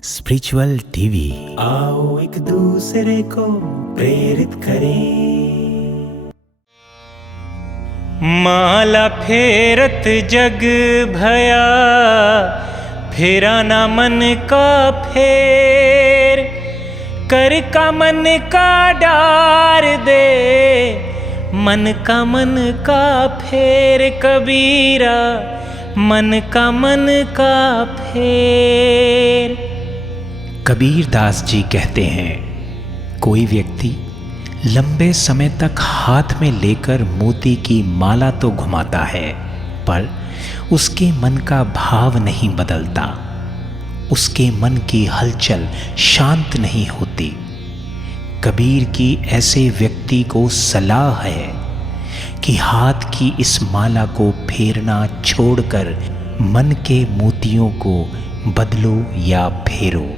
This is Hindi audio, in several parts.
Spiritual TV. आओ एक दूसरे को प्रेरित करें। माला फेरत जग भया, फेरा ना मन का फेर, कर का मन का डार दे, मन का फेर कबीरा, मन का फेर। कबीर दास जी कहते हैं, कोई व्यक्ति लंबे समय तक हाथ में लेकर मोती की माला तो घुमाता है, पर उसके मन का भाव नहीं बदलता, उसके मन की हलचल शांत नहीं होती। कबीर की ऐसे व्यक्ति को सलाह है कि हाथ की इस माला को फेरना छोड़कर मन के मोतियों को बदलो या फेरो।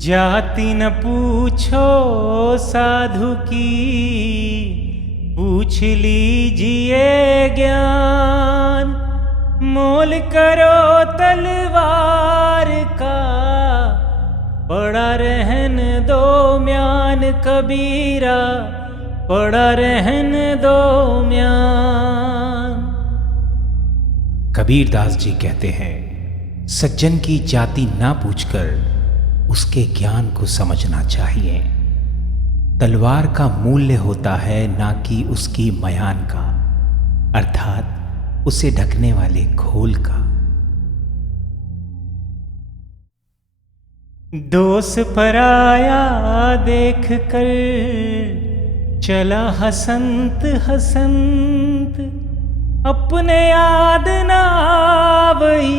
जाति न पूछो साधु की, पूछ लीजिए ज्ञान, मोल करो तलवार का, पड़ा रहन दो म्यान कबीरा, पड़ा रहन दो म्यान। कबीर दास जी कहते हैं, सज्जन की जाति ना पूछकर उसके ज्ञान को समझना चाहिए। तलवार का मूल्य होता है ना कि उसकी मयान का, अर्थात उसे ढकने वाले खोल का। दोष पराया देख कर चला हसंत हसंत, अपने याद ना आवई,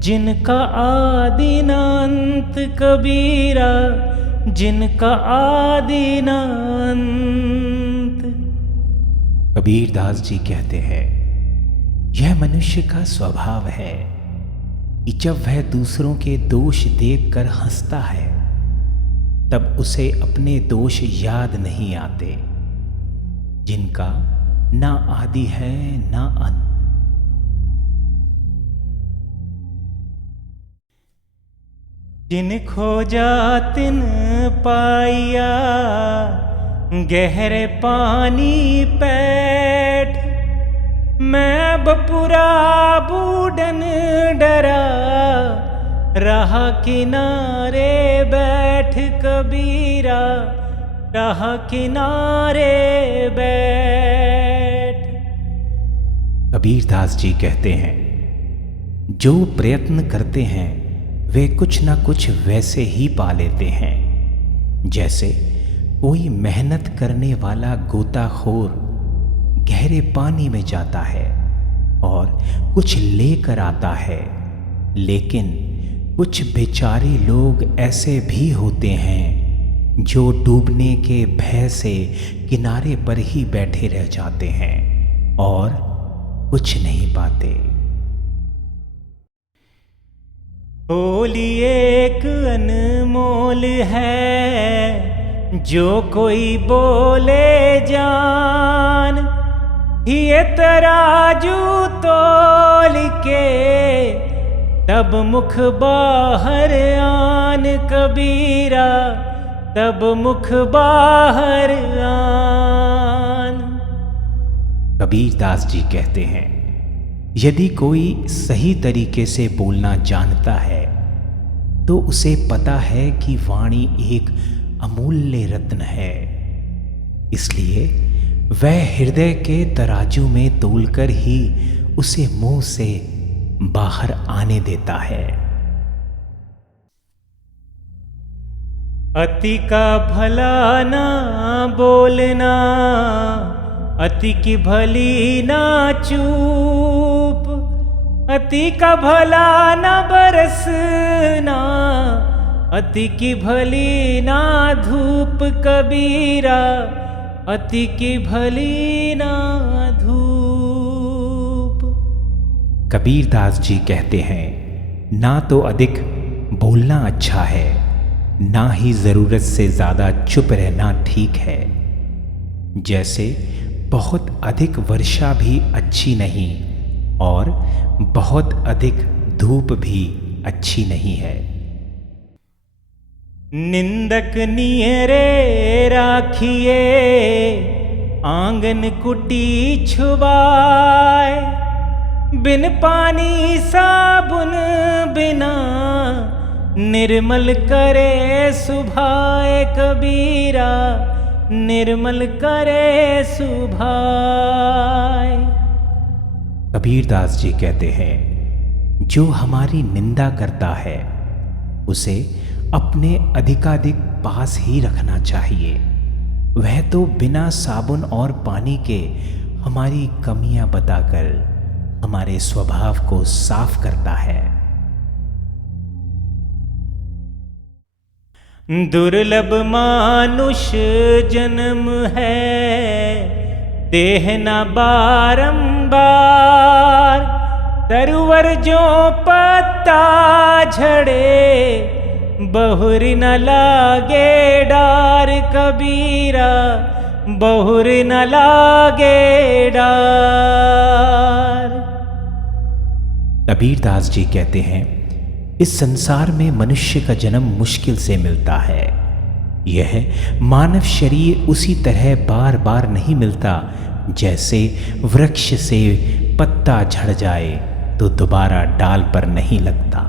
जिनका आदि ना अंत कबीरा, जिनका आदि ना अंत। कबीर दास जी कहते हैं, यह मनुष्य का स्वभाव है कि जब वह दूसरों के दोष देखकर हंसता है, तब उसे अपने दोष याद नहीं आते, जिनका ना आदि है ना अंत। जिन खोजा तिन पाइया, गहरे पानी पैठ, मैं बपुरा बूढ़न डरा, रहा किनारे बैठ कबीरा, रहा किनारे बैठ। कबीर दास जी कहते हैं, जो प्रयत्न करते हैं वे कुछ ना कुछ वैसे ही पा लेते हैं, जैसे कोई मेहनत करने वाला गोताखोर गहरे पानी में जाता है और कुछ लेकर आता है, लेकिन कुछ बेचारे लोग ऐसे भी होते हैं जो डूबने के भय से किनारे पर ही बैठे रह जाते हैं और कुछ नहीं पाते। होली एक अनमोल है, जो कोई बोले जान, ये तराजू तोल के, तब मुख बाहर आन कबीरा, तब मुख बाहर आन। कबीर दास जी कहते हैं, यदि कोई सही तरीके से बोलना जानता है तो उसे पता है कि वाणी एक अमूल्य रत्न है, इसलिए वह हृदय के तराजू में तोलकर ही उसे मुंह से बाहर आने देता है। अति का भला ना बोलना, अति की भली ना चूप, अति का भला ना बरसना, अति की भली ना धूप कबीरा, अति की भली ना धूप। कबीर दास जी कहते हैं, ना तो अधिक बोलना अच्छा है, ना ही जरूरत से ज्यादा चुप रहना ठीक है। जैसे बहुत अधिक वर्षा भी अच्छी नहीं और बहुत अधिक धूप भी अच्छी नहीं है। निंदक नियरे राखिए, आंगन कुटी छुबाए, बिन पानी साबुन बिना निर्मल करे सुभाए कबीरा, निर्मल करे सुभाए। कबीरदास जी कहते हैं, जो हमारी निंदा करता है उसे अपने अधिकाधिक पास ही रखना चाहिए। वह तो बिना साबुन और पानी के हमारी कमियां बताकर हमारे स्वभाव को साफ करता है। दुर्लभ मानुष जन्म है, देह न बारंबार, तरुवर जो पत्ता झड़े, बहुर न लागे डार कबीरा, बहुर न लागे डार। कबीरदास जी कहते हैं, इस संसार में मनुष्य का जन्म मुश्किल से मिलता है। यह मानव शरीर उसी तरह बार बार नहीं मिलता जैसे वृक्ष से पत्ता झड़ जाए तो दोबारा डाल पर नहीं लगता।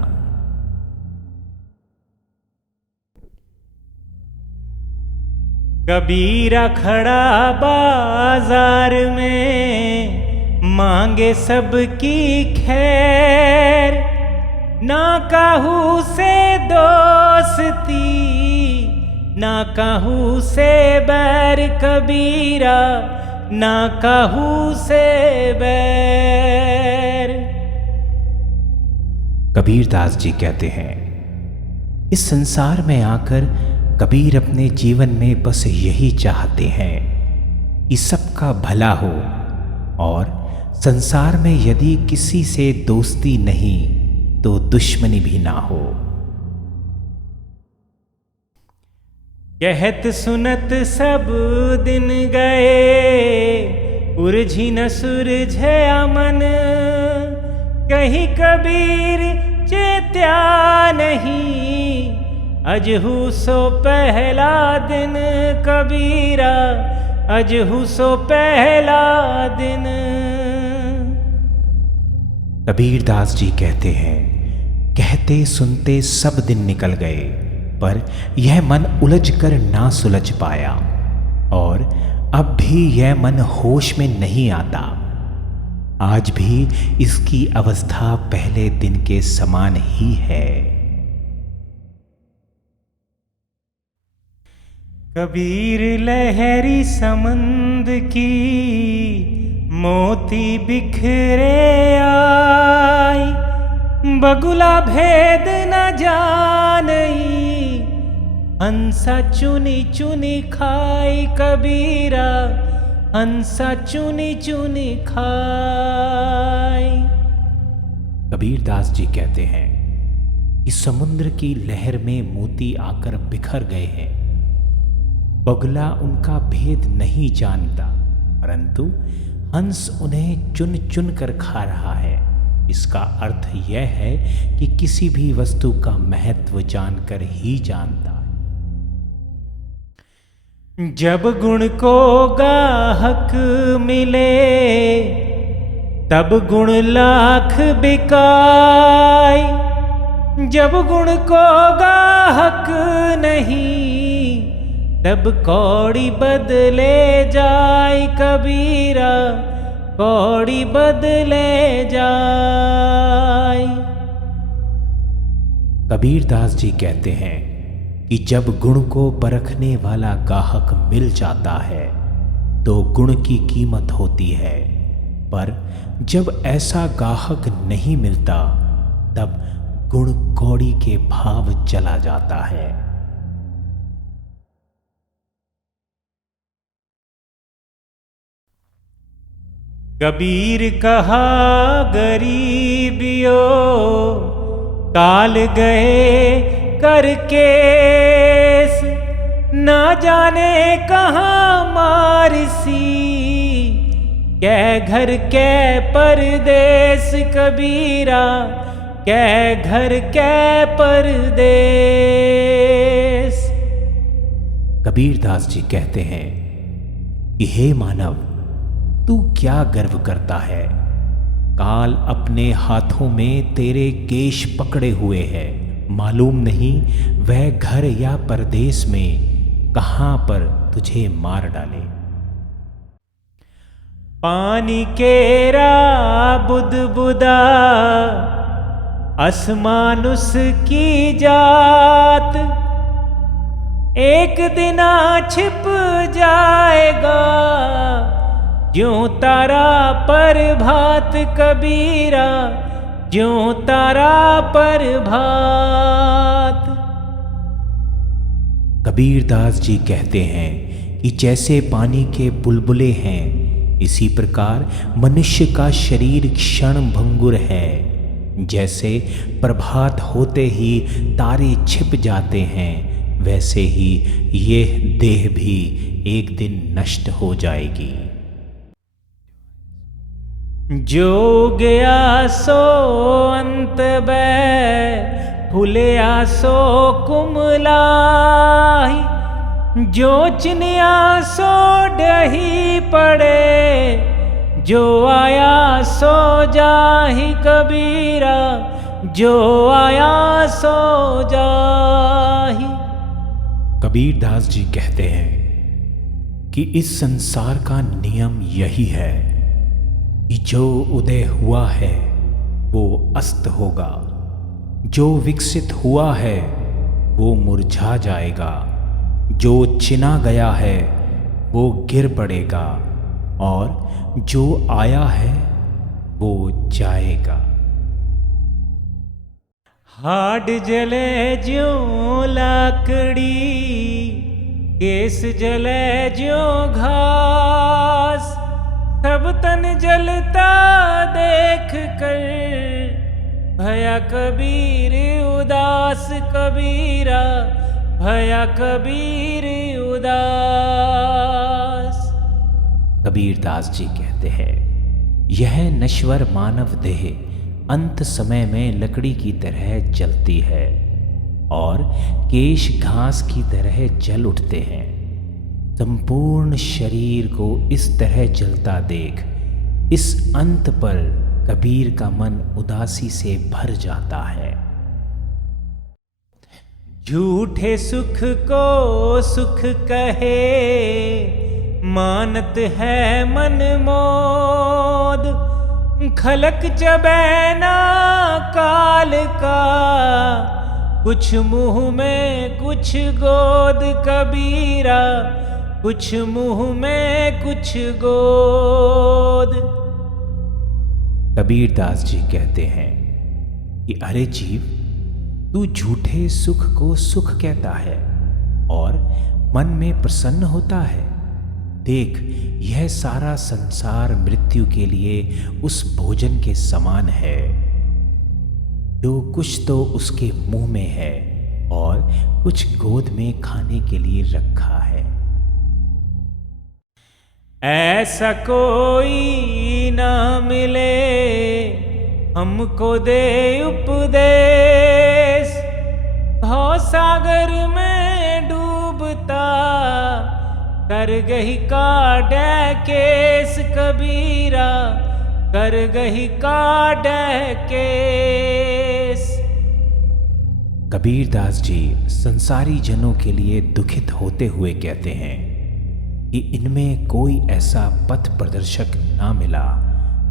कबीरा खड़ा बाजार में, मांगे सबकी खैर, ना काहू से दोस्ती, ना काहू से बैर कबीरा, ना काहू से बैर। कबीरदास जी कहते हैं, इस संसार में आकर कबीर अपने जीवन में बस यही चाहते हैं कि सबका भला हो, और संसार में यदि किसी से दोस्ती नहीं तो दुश्मनी भी ना हो। कहत सुनत सब दिन गए, उलझी न सुलझया मन, कहीं कबीर चेत्या नहीं, अजहू सो पहला दिन कबीरा, अजहू सो पहला दिन। कबीरदास जी कहते हैं, कहते सुनते सब दिन निकल गए, पर यह मन उलझ कर ना सुलझ पाया, और अब भी यह मन होश में नहीं आता। आज भी इसकी अवस्था पहले दिन के समान ही है। कबीर लहरी समंद की, मोती बिखरे आई, बगुला भेद न जानई, हंसा चुनी चुनी खाई कबीरा, हंसा चुनी चुनी खाई। कबीरदास जी कहते हैं कि समुद्र की लहर में मोती आकर बिखर गए हैं। बगुला उनका भेद नहीं जानता, परंतु हंस उन्हें चुन चुन कर खा रहा है। इसका अर्थ यह है कि किसी भी वस्तु का महत्व जानकर ही जानता है। जब गुण को गाहक मिले, तब गुण लाख बिकाय, जब गुण को गाहक नहीं, तब कौड़ी बदले जाए कबीरा, कौड़ी बदले जाए। कबीरदास जी कहते हैं कि जब गुण को परखने वाला गाहक मिल जाता है तो गुण की कीमत होती है, पर जब ऐसा गाहक नहीं मिलता तब गुण कौड़ी के भाव चला जाता है। कबीर कहा गरीबियो, काल गए करकेस, ना जाने कहाँ मारसी, कै घर कै परदेस कबीरा, कै घर कै परदेस। कबीरदास जी कहते हैं कि हे मानव, तू क्या गर्व करता है? काल अपने हाथों में तेरे केश पकड़े हुए है। मालूम नहीं वह घर या परदेश में कहां पर तुझे मार डाले। पानी केरा बुदबुदा आसमान उसकी जात, एक दिन छिप जाएगा ज्यों तारा पर भात। कबीरा ज्यों तारा पर भात। कबीरदास जी कहते हैं कि जैसे पानी के बुलबुले हैं, इसी प्रकार मनुष्य का शरीर क्षण भंगुर है। जैसे प्रभात होते ही तारे छिप जाते हैं, वैसे ही यह देह भी एक दिन नष्ट हो जाएगी। जो गया सो अंत बै फुलिया सो कुमलाई, जो चिनिया सो डही पड़े, जो आया सो जाहि। कबीरा जो आया सो जाहि। कबीरदास जी कहते हैं कि इस संसार का नियम यही है कि जो उदय हुआ है वो अस्त होगा, जो विकसित हुआ है वो मुरझा जाएगा, जो चिना गया है वो गिर पड़ेगा, और जो आया है वो जाएगा। हाड जले ज्यों लाकड़ी, केस जले ज्यों घास, सब तन जलता देख कर भया कबीर उदास। कबीरा भया कबीर उदास। कबीरदास जी कहते हैं यह नश्वर मानव देह अंत समय में लकड़ी की तरह जलती है और केश घास की तरह जल उठते हैं। संपूर्ण शरीर को इस तरह जलता देख इस अंत पर कबीर का मन उदासी से भर जाता है। झूठे सुख को सुख कहे, मानत है मन मोद। खलक चबैना काल का, कुछ मुंह में कुछ गोद। कबीरा कुछ मुंह में कुछ गोद। कबीरदास जी कहते हैं कि अरे जीव, तू झूठे सुख को सुख कहता है और मन में प्रसन्न होता है। देख, यह सारा संसार मृत्यु के लिए उस भोजन के समान है जो कुछ तो उसके मुंह में है और कुछ गोद में खाने के लिए रखा है। ऐसा कोई ना मिले हमको दे उपदेश, भव सागर में डूबता कर गही काढ़े केस। कबीरा कर गही काढ़े केस। कबीरदास जी संसारी जनों के लिए दुखित होते हुए कहते हैं कि इनमें कोई ऐसा पथ प्रदर्शक ना मिला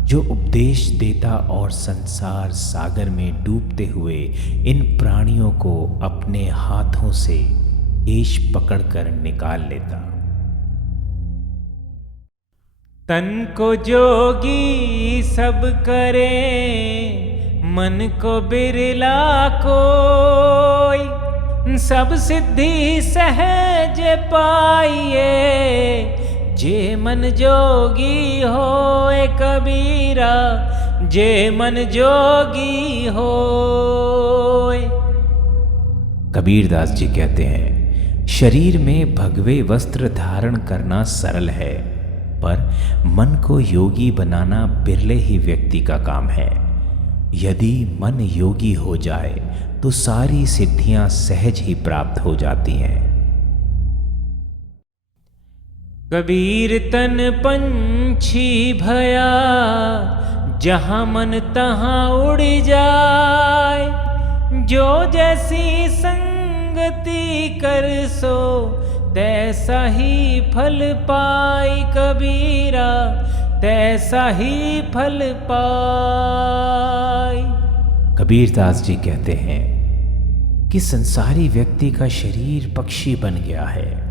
जो उपदेश देता और संसार सागर में डूबते हुए इन प्राणियों को अपने हाथों से केश पकड़कर निकाल लेता। तन को जोगी सब करे, मन को बिरला कोई। सब सिद्धि सहज पाइए, जे मन जोगी होए। कबीरा जे मन जोगी होए। कबीरदास जी कहते हैं शरीर में भगवे वस्त्र धारण करना सरल है, पर मन को योगी बनाना बिरले ही व्यक्ति का काम है। यदि मन योगी हो जाए तो सारी सिद्धियां सहज ही प्राप्त हो जाती हैं। कबीर तन पंछी भया, जहाँ मन तहाँ उड़ जाए। जो जैसी संगति कर सो, तैसा ही फल पाई कबीरा, तैसा ही फल पाई। कबीरदास जी कहते हैं कि संसारी व्यक्ति का शरीर पक्षी बन गया है,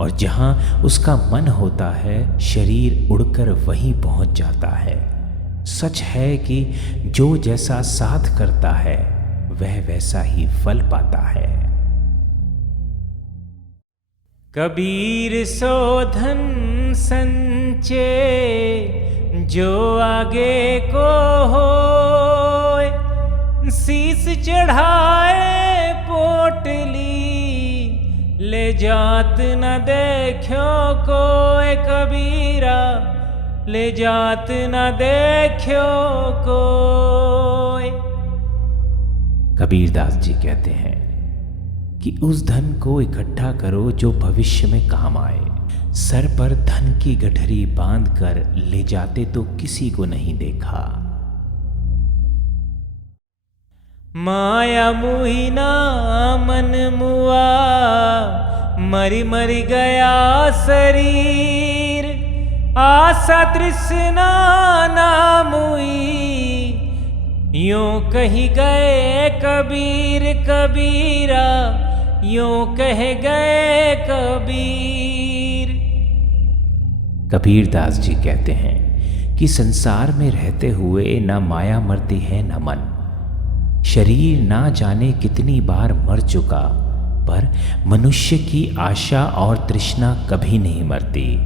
और जहां उसका मन होता है शरीर उड़कर वहीं पहुंच जाता है। सच है कि जो जैसा साथ करता है वह वैसा ही फल पाता है। कबीर सो धन संचे, जो आगे को होए। शीस चढ़ाए पोटली, ले जात न देखो कोई कबीरा, ले जात न देखो कोई। कबीरदास जी कहते हैं कि उस धन को इकट्ठा करो जो भविष्य में काम आए। सर पर धन की गठरी बांधकर ले जाते तो किसी को नहीं देखा। माया मुहिना मन मुआ, मरी मरी गया शरीर। आशा तृष्णा ना मुई, यूं कही गए कबीर कबीरा, यूं कह गए कबीर। कबीरदास जी कहते हैं कि संसार में रहते हुए ना माया मरती है न मन। शरीर ना जाने कितनी बार मर चुका, पर मनुष्य की आशा और तृष्णा कभी नहीं मरती।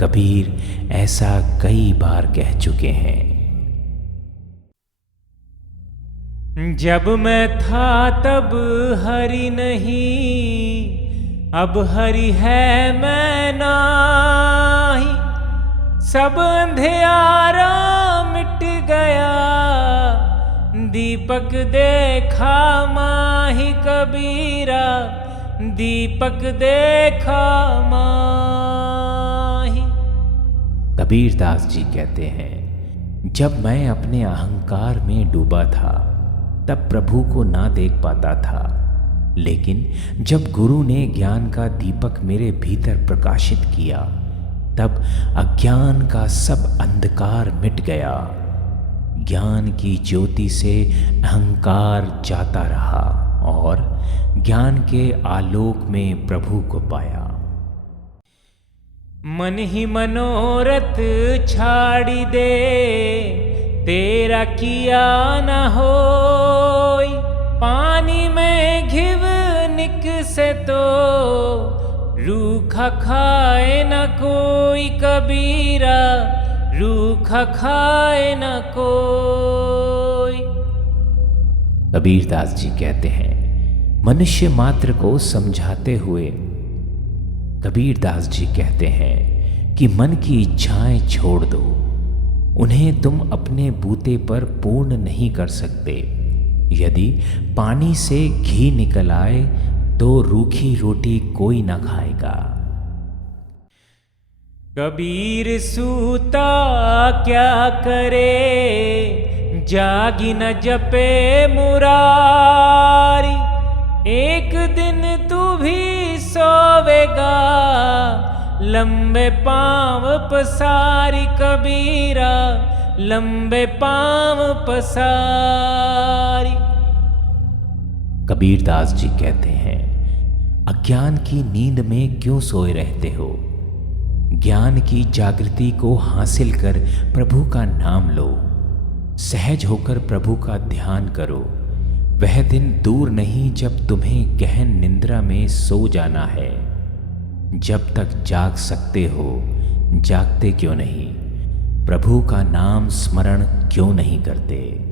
कबीर ऐसा कई बार कह चुके हैं। जब मैं था तब हरि नहीं, अब हरि है मैं नाही। सब अंधियारा मिट गया, दीपक देखा माही कबीरा, दीपक देखा माही। कबीरदास जी कहते हैं, जब मैं अपने अहंकार में डूबा था तब प्रभु को ना देख पाता था, लेकिन जब गुरु ने ज्ञान का दीपक मेरे भीतर प्रकाशित किया तब अज्ञान का सब अंधकार मिट गया। ज्ञान की ज्योति से अहंकार जाता रहा और ज्ञान के आलोक में प्रभु को पाया। मन ही मनोरथ छाड़ी दे, तेरा किया न होय। पानी में घिव निकसे तो, रूखा खाए न कोई कबीरा, रूखा खाए न कोई। कबीरदास जी कहते हैं, मनुष्य मात्र को समझाते हुए कबीरदास जी कहते हैं कि मन की इच्छाएं छोड़ दो। उन्हें तुम अपने बूते पर पूर्ण नहीं कर सकते। यदि पानी से घी निकल आए तो रूखी रोटी कोई ना खाएगा। कबीर सूता क्या करे, जागी न जपे मुरारी। एक दिन तू भी सोवेगा, लंबे पांव पसारी कबीरा, लंबे पांव पसारी। कबीरदास जी कहते हैं, अज्ञान की नींद में क्यों सोए रहते हो। ज्ञान की जागृति को हासिल कर प्रभु का नाम लो। सहज होकर प्रभु का ध्यान करो। वह दिन दूर नहीं जब तुम्हें गहन निद्रा में सो जाना है। जब तक जाग सकते हो जागते क्यों नहीं, प्रभु का नाम स्मरण क्यों नहीं करते।